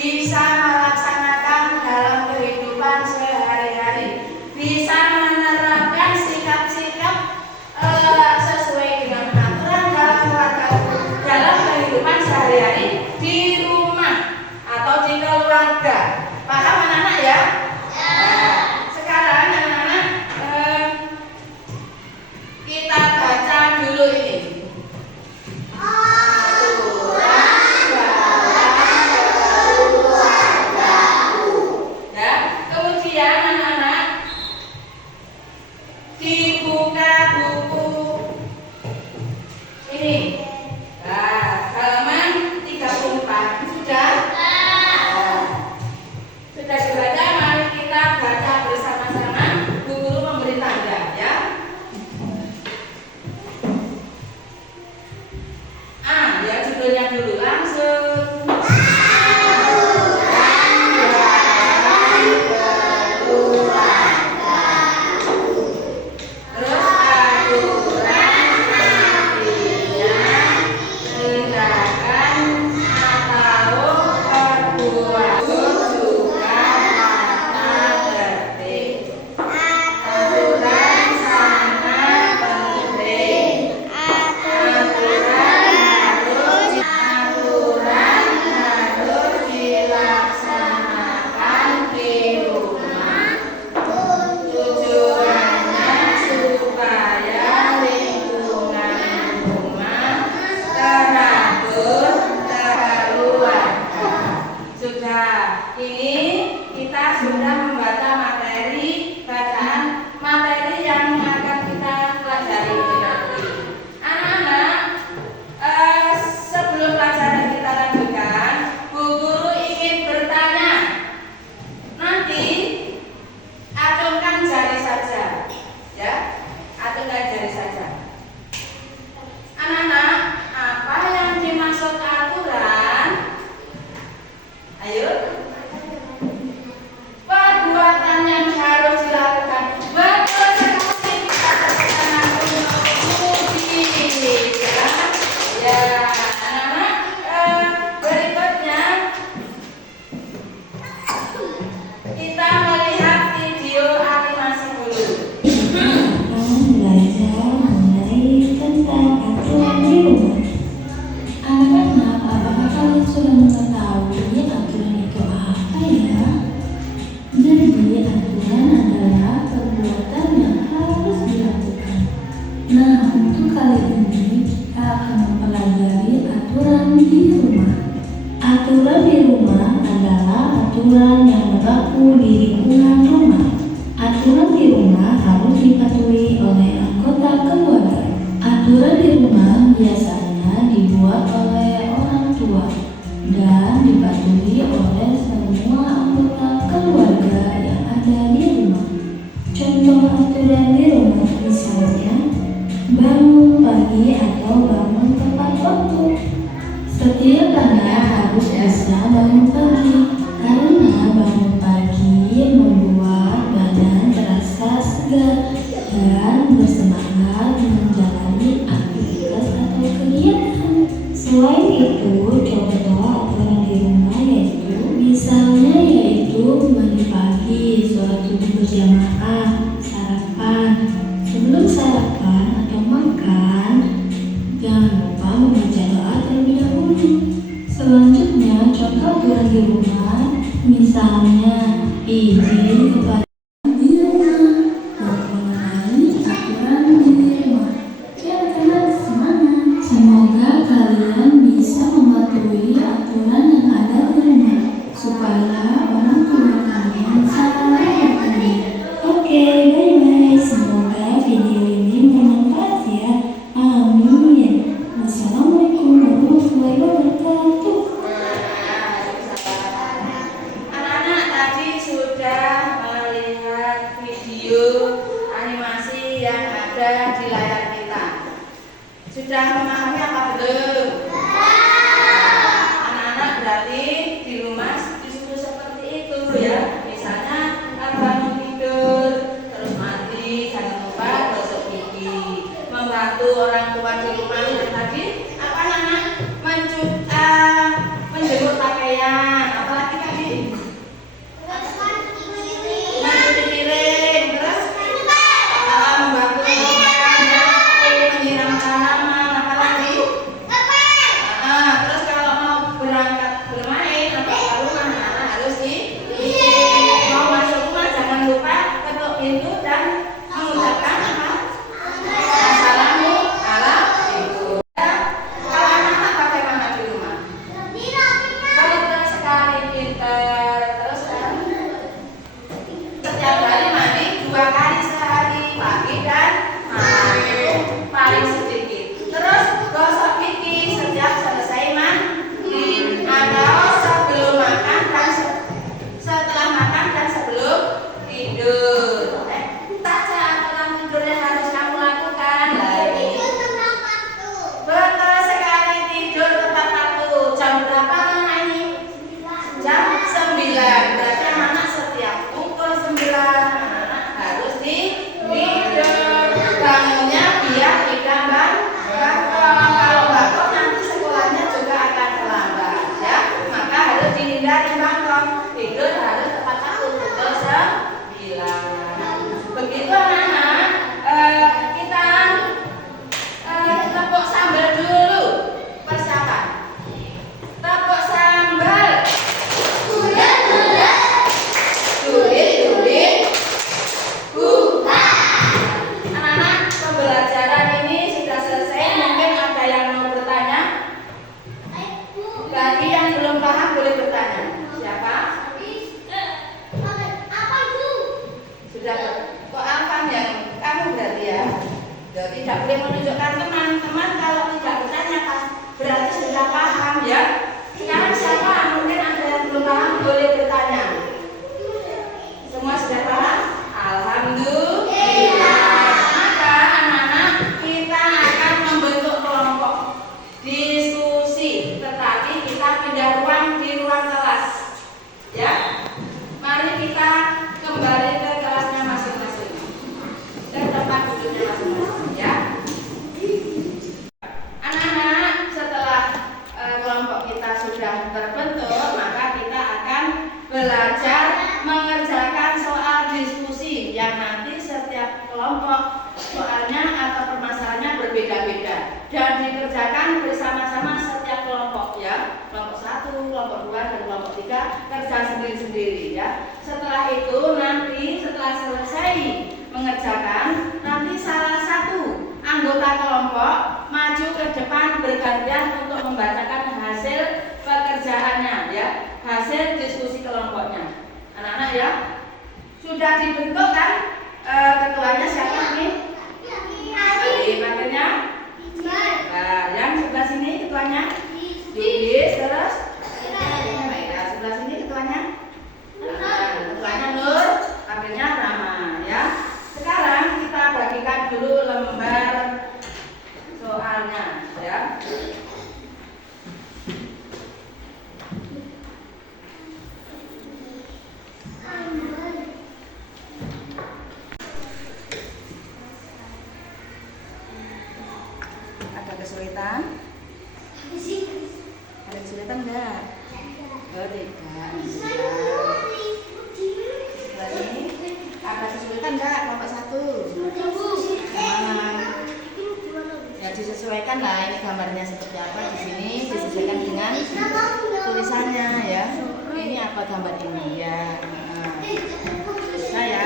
bisa melaksanakan dalam kehidupan sehari-hari, bisa menerapkan sikap-sikap sesuai dengan aturan dalam keluarga, dalam kehidupan sehari-hari di rumah atau di keluarga. Paham anak-anak ya? Nah, sekarang anak-anak kita baca dulu ini. Dibuka buku ini. Nah, halaman 34 sudah? Sudah dibaca, mari kita baca bersama-sama. Bu Guru memberi tanda ya. Ya judulnya dulu langsung. Ini kita sudah membaca materi bacaan materi yang akan kita pelajari nanti. Anak-anak, sebelum pelajaran kita lanjutkan, Bu Guru ingin bertanya. Nanti acungkan jari saja, ya, acungkan jari saja. Anak-anak, apa yang dimaksud aturan? Ayo. Perbuatan yang harus dilakukan. Betul sekali, kita bersama memuji. Ya, anak-anak, berikutnya kita melihat video animasi dulu. Belajar mengenai tentang aturan di rumah. Anak-anak, apakah kalian sudah mengetahui aturan itu apa ya? Jadi aturan adalah perbuatan yang harus dilakukan. Nah, untuk kali ini kita akan mempelajari aturan di rumah. Aturan di rumah adalah aturan yang berlaku di lingkungan rumah. Aturan di rumah harus dipatuhi oleh anggota keluarga. Aturan di rumah biasanya dibuat oleh orang tua dan dipatuhi oleh semua anggota keluarga yang ada di rumah. Contoh aturan di rumah misalnya bangun pagi atau bangun tepat waktu. Setiap anak harus bisa bangun pagi karena bangun pagi membuat badan terasa segar dan bersemangat menjalani aktivitas atau kegiatan. Selain itu, contoh aturan di rumah yaitu mandi pagi, sholat subuh berjamaah, sarapan. Sebelum sarapan atau makan, jangan lupa membaca doa terlebih dahulu. Selanjutnya, contoh aturan di rumah, misalnya izin kepada semoga kalian bisa mematuhi aturan yang ada di rumah supaya orang tua kalian salah mematuhi. Oke, bye-bye. Semoga video ini bermanfaat ya. Amin. Wassalamualaikum warahmatullahi wabarakatuh. Anak-anak tadi sudah melihat video animasi yang ada di layar kita. Sudah memahami apa belum? Anak-anak berarti di rumah disuruh seperti itu ya. Misalnya bangun tidur, terus mandi, jangan lupa gosok gigi, membantu orang tua di rumah yang tadi apa namanya menjemur pakaian, apalagi dihindari bangkok, tidur harus tepat waktu, betul 9. Begitu anak-anak, kita tepuk sambal dulu. Persiapan. Tepuk sambal. Dulit. Anak-anak, pembelajaran ini sudah selesai. Mungkin ada yang mau bertanya. Bagi yang belum paham boleh bertanya. Siapa? Sudah. Kok apa yang kamu berarti ya? Jadi tidak boleh menunjukkan teman-teman kalau tidak bertanya berarti sudah paham ya. Sekarang siapa? Mungkin ada yang belum paham boleh bertanya. Semua sudah paham? Alhamdulillah. Maka anak-anak kita akan membentuk kelompok diskusi, tetapi kita pindah ruang di ruang kelas. Ya. Mari kita kembali ke kelasnya masing-masing. Dan tempat duduknya masing-masing ya. Anak-anak, setelah kelompok kita sudah terbentuk, maka kita akan belajar mengerjakan soal diskusi yang nanti setiap kelompok soalnya atau permasalahannya berbeda-beda dan dikerjakan bersama-sama setiap kelompok ya. Kelompok 1, kelompok 2, dan kelompok 3 kerja sendiri-sendiri ya. Setelah itu nanti setelah selesai mengerjakan, nanti salah satu anggota kelompok maju ke depan bergantian untuk membacakan hasil pekerjaannya ya, hasil diskusi kelompoknya. Anak-anak ya, sudah dibentuk kan ketuanya siapa nih? Pakainya? Nah, yang sebelah sini ketuanya? Yudis, terus? Ya, sebelah sini ketuanya? Ketuanya Nur, akhirnya Rama ya. Sekarang kita bagikan dulu lembar soalnya ya. Ada kesulitan? Ada kesulitan enggak? Oh, tidak. Ini ada kesulitan enggak kelompok 1? Ya disesuaikan lah, ini gambarnya seperti apa di sini, disesuaikan dengan tulisannya ya. Ini apa gambar ini ya? Bisa ya?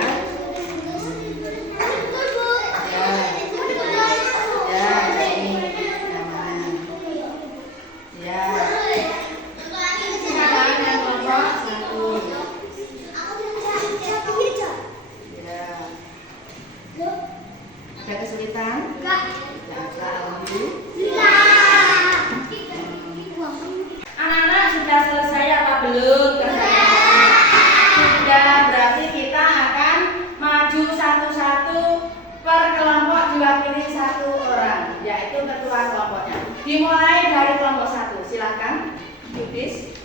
Ada kesulitan? Enggak. Anak-anak sudah selesai apa belum? Sudah, berarti kita akan maju satu-satu per kelompok diwakili satu orang, yaitu ketua kelompoknya. Dimulai dari kelompok 1, silakan, Yudis.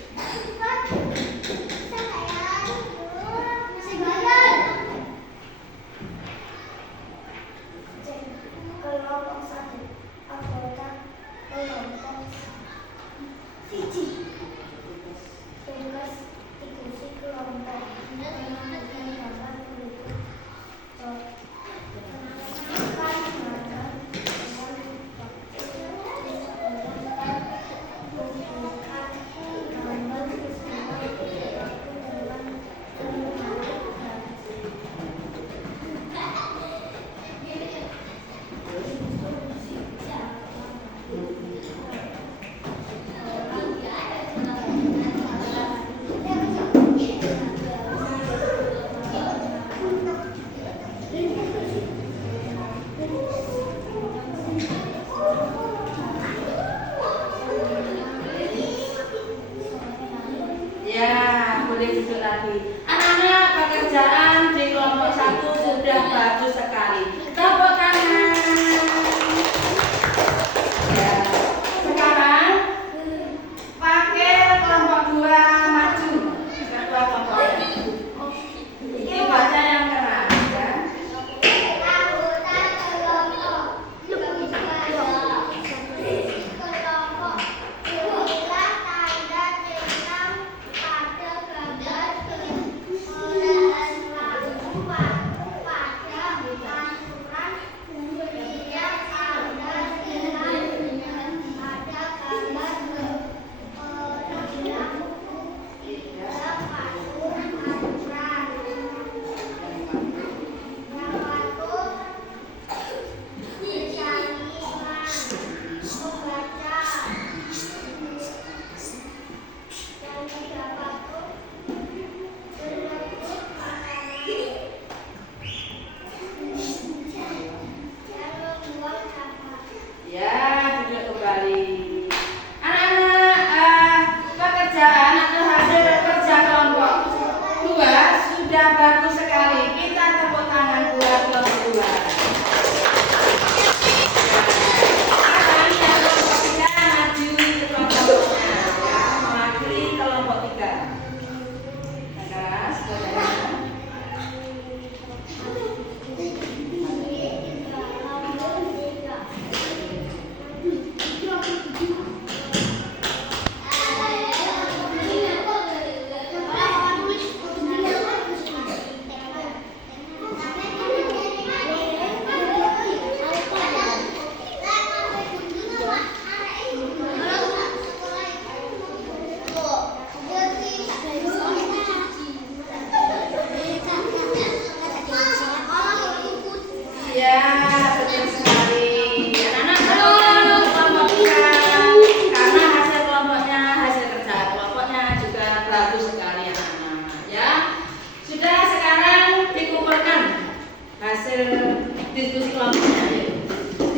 Kelompok 1, anggota kelompok Fiji. Tugas diskusi kelompok mengajukan gambar berikut. Ya, boleh duduk lagi. Anak-anak, pekerjaan di kelompok 1 sudah bagus sekali. Tepuk tangan. Ya. Sekarang pakai kelompok 2 maju. Ketua kelompoknya. Ini baca yang keras ya. diskusi kelompoknya. Ayo.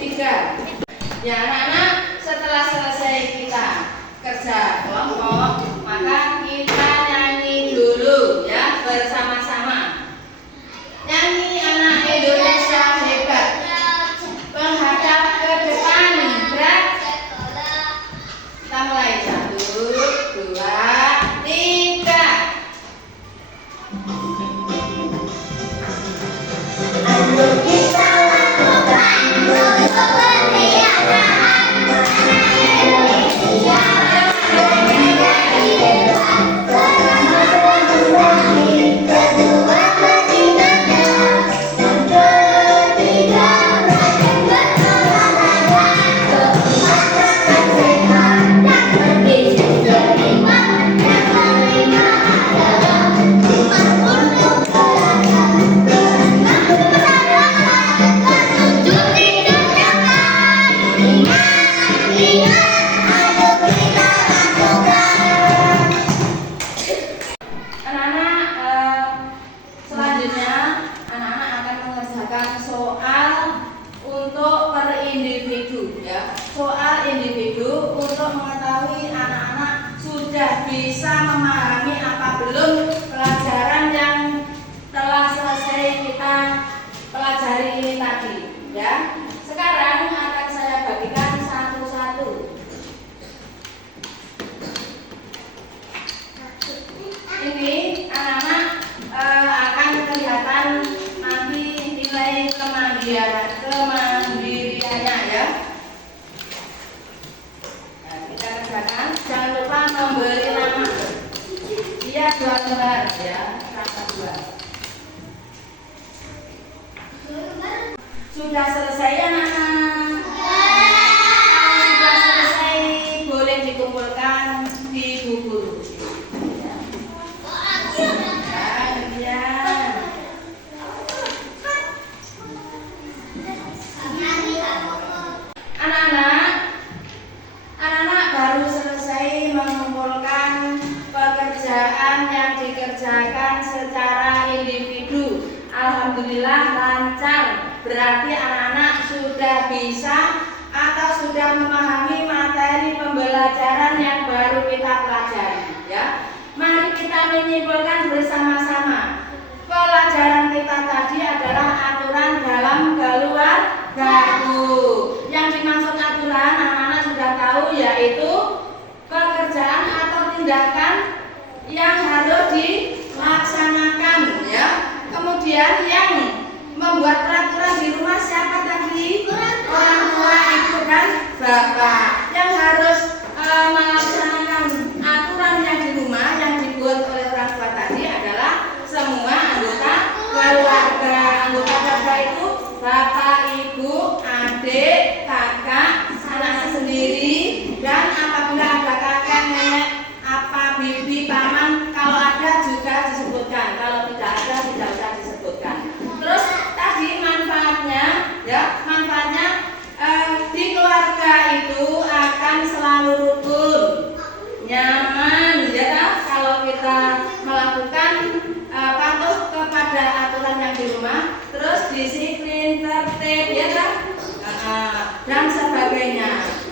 3. Ya anak-anak, setelah selesai kita kerja kelompok, maka kita nyanyi dulu ya bersama-sama. Nyanyi anak Indonesia hebat, menghadap ke depan, berat. Kita mulai 1, 2, 3. Ayo kita lakukan seperti anak-anak Indonesia. Kedua bertindak dan ketiga rajin berolahraga. Keempat makan sehat dan bergizi seimbang. Yang kelima adalah memang untuk olahraga. Keenam berolahraga, ketujuh tidak jangan. Ingat, ayo kita lakukan. Anak-anak, selanjutnya anak-anak akan mengerjakan soal untuk per individu ya. Soal individu untuk mengetahui anak-anak sudah bisa memahami apa belum pelajaran yang telah selesai kita pelajari ini tadi ya. Sekarang akan saya bagikan satu-satu. Ini anak-anak akan kelihatan nanti nilai kemandiriannya ya. Nah, kita kerjakan. Jangan lupa memberi nama. Dia 2 lembar ya, rangka 2. Sudah selesai anak-anak? Kalau sudah selesai boleh dikumpulkan di buku. Anak-anak baru selesai mengumpulkan pekerjaan yang dikerjakan secara individu. Alhamdulillah lancar. Berarti anak-anak sudah bisa atau sudah memahami materi pembelajaran yang baru kita pelajari ya. Mari kita menyimpulkan bersama-sama. Pelajaran kita tadi adalah aturan dalam keluargaku. Yang dimaksud aturan anak-anak sudah tahu, yaitu pekerjaan atau tindakan yang harus dilaksanakan ya. Kemudian yang membuat peraturan di rumah siapa tadi? Orang tua, ibu dan bapak. Yang harus melaksanakan aturan yang di rumah yang dibuat oleh orang tua tadi adalah semua anggota keluarga. Anggota keluarga itu bapak, ibu, adik, kakak, anaknya sendiri, dan apabila ada kakek, nenek, apa, bibi, paman, kalau ada juga disebutkan. Kalau tidak ada tidak usah disebutkan. Terus tadi manfaatnya, ya manfaatnya di keluarga itu akan selalu rukun, nyaman, ya kan? Kalau kita melakukan patuh kepada aturan yang di rumah, terus disiplin, tertib, ya kan? Dan sebagainya.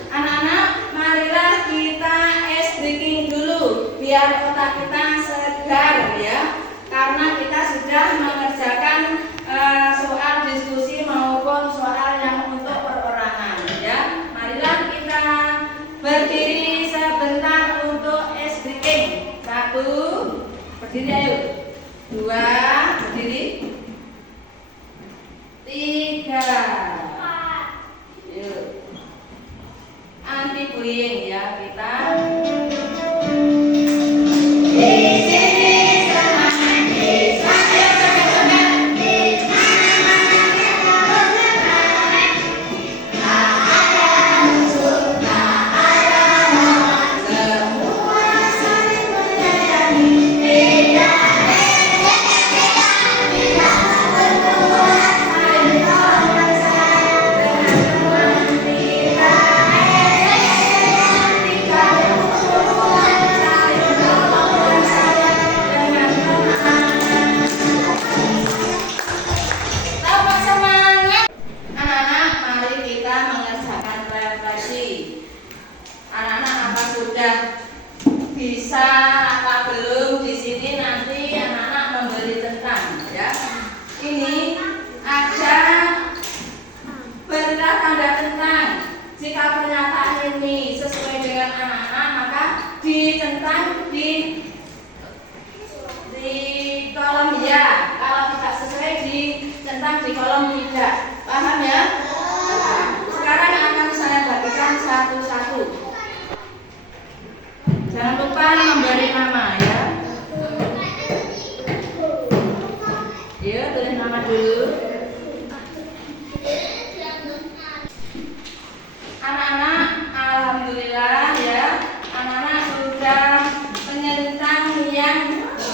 Anak-anak, marilah kita ice breaking dulu biar otak kita segar ya. Karena kita sudah mengerjakan soal diskusi maupun soal yang untuk perorangan ya. Marilah kita berdiri sebentar untuk ice breaking. 1, berdiri ayo. 2, berdiri. 3. Yuk. Anti bullying ya kita.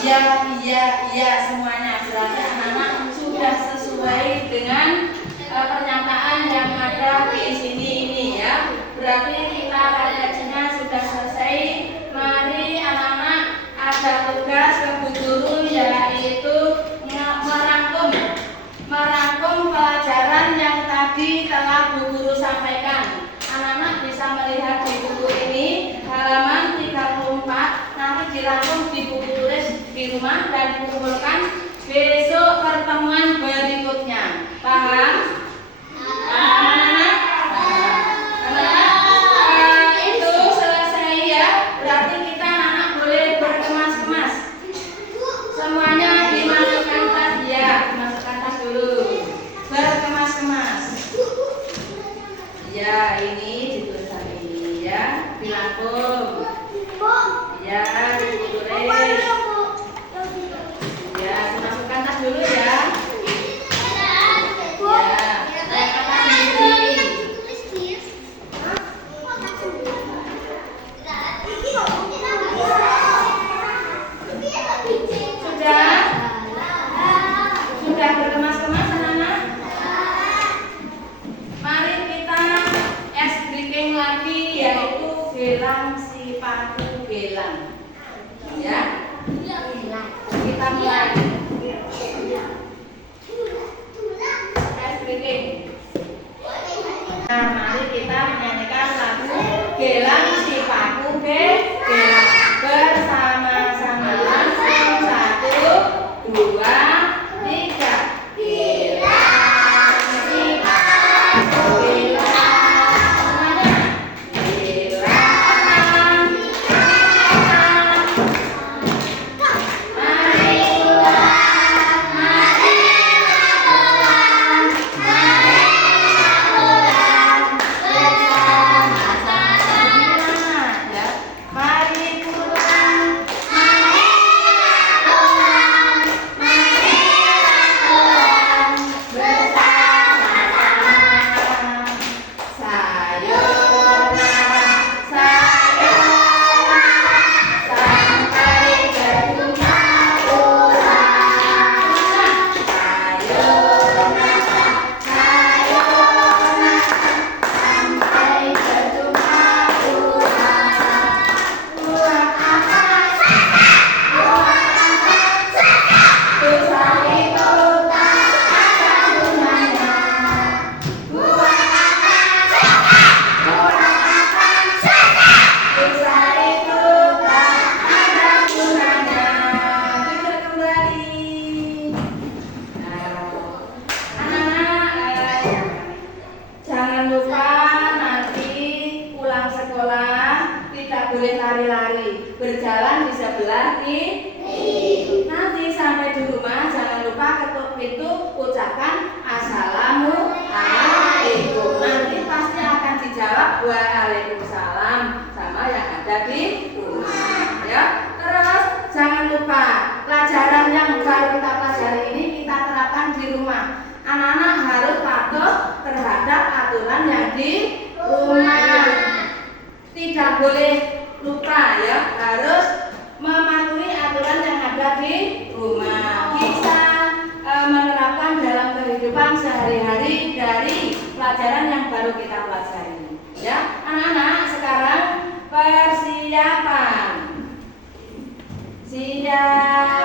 Iya semuanya. Berarti anak-anak sudah sesuai dengan pernyataan yang ada di sini ini ya. Berarti kita kajiannya sudah selesai. Mari anak-anak ada tugas ke Bu Guru yaitu merangkum pelajaran yang tadi telah Bu Guru sampaikan. Anak-anak bisa melihat di buku ini halaman 34, nanti dirangkum di buku tulis di rumah dan dikumpulkan besok pertemuan berikutnya. Paham? Anak-anak? Anak-anak, itu selesai ya. Berarti kita anak boleh berkemas-kemas. Semuanya dimasukkan tas ya, dimasukkan tas dulu. Berkemas-kemas. Ya, ini dituliskan ini ya, dirangkum. Ya, ditulis. Ya, dimasukkan tas dulu ya. Sudah berkemas-kemas anak-anak? Mari kita breaking lagi yaitu gelang si paku gelang. Ya. Kita mulai. Breaking. Nah, mari kita menyanyikan lagu gelang si paku gelang bersama-sama langsung 1, 2, 3. Gelang si paku gelang. Gelang mari ulang, mari ulang, ya. Mari pulang, bersama-sama. Sayonara, sayonara, sampai berjumpa ulang. Sayonara, sayonara, sampai berjumpa ulang. Buat apa? Dosa itu tak ada gunanya. Buat apa? Dosa itu tak ada gunanya. Duduk kembali. Anak-anak, jangan lupa nanti pulang sekolah tidak boleh lari-lari, berjalan di sebelah kiri. Nanti sampai di rumah jangan lupa ketuk pintu, ucapkan Assalamualaikum. Nanti pasti akan dijawab Waalaikumsalam sama yang ada di rumah. Ya. Terus jangan lupa pelajaran yang baru kita pelajari ini kita terapkan di rumah. Anak-anak harus patuh terhadap aturan yang di rumah. Tidak boleh lupa ya, harus mematuhi aturan yang ada di rumah. Bisa menerapkan dalam kehidupan sehari-hari dari pelajaran yang baru kita pelajari. Ya, anak-anak sekarang persiapan. Siap.